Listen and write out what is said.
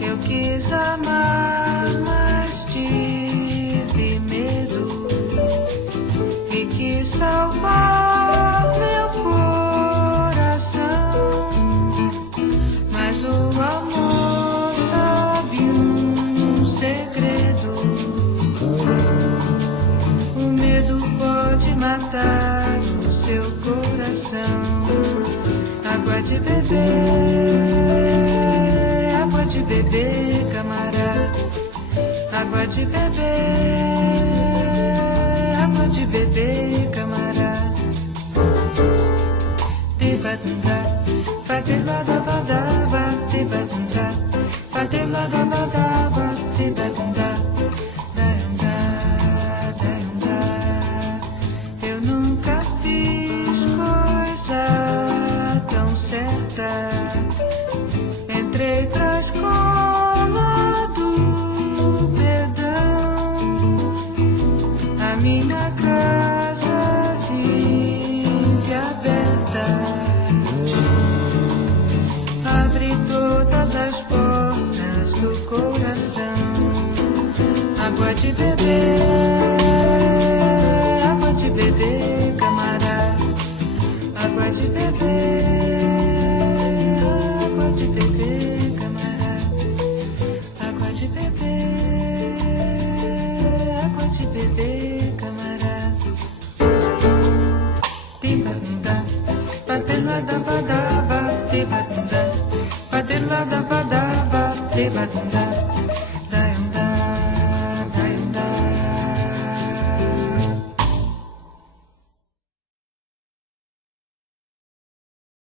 Eu quis amar, mas tive medo e quis salvar meu coração. Mas o amor sabe um segredo: o medo pode matar o seu coração. Água de beber, água de beber, camarada. Água de beber, água de beber, camarada. Tibadunda, fateladabadaba, tibadunda, fateladabadaba, tibadunda. Eu nunca fiz coisa tão certa. Entrei pra escola do perdão. A minha casa vive aberta. Abre todas as portas do coração. Água de beber, água de beber, camarada. Água de beber, água de beber, camarada. Água de beber, água de beber, camarada. Tibadunda, pateladabadaba, tibadunda, pateladabadaba, tibadunda.